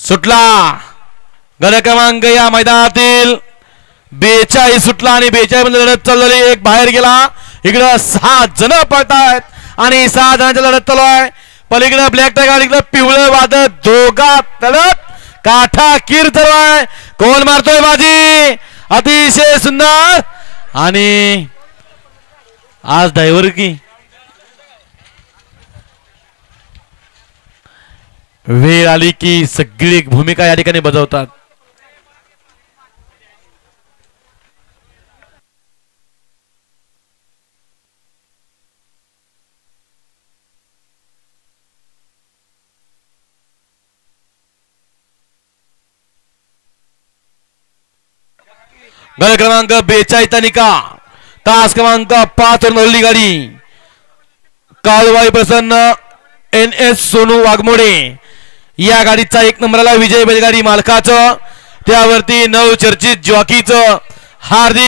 सुटला गड क्रमांक या मैदानातील 42 सुटला आणि 42 मध्ये लढत चालली एक बाहेर गेला इकडे 6 जण पळतायत आणि 6 जणांची लढत चालू आहे पलीकडे ब्लॅक टायगर इकडे पिवळे वादळ दोघात लढत काठा कीर चालू आहे कोण मारतोय बाजी अतिशय सुंदर आणि आज ड्रायव्हर की वेळ आली की सगळी भूमिका या ठिकाणी बजावतात गड क्रमांक 42 निका तास क्रमांक 5 वर नवली गाडी काळवाई प्रसन्न NS सोनू वाघमोडे या गाडीचा 1 नंबरला विजय बैलगाडी मालकाचं त्यावरती नवचर्चित जॉकीचं हार्दिक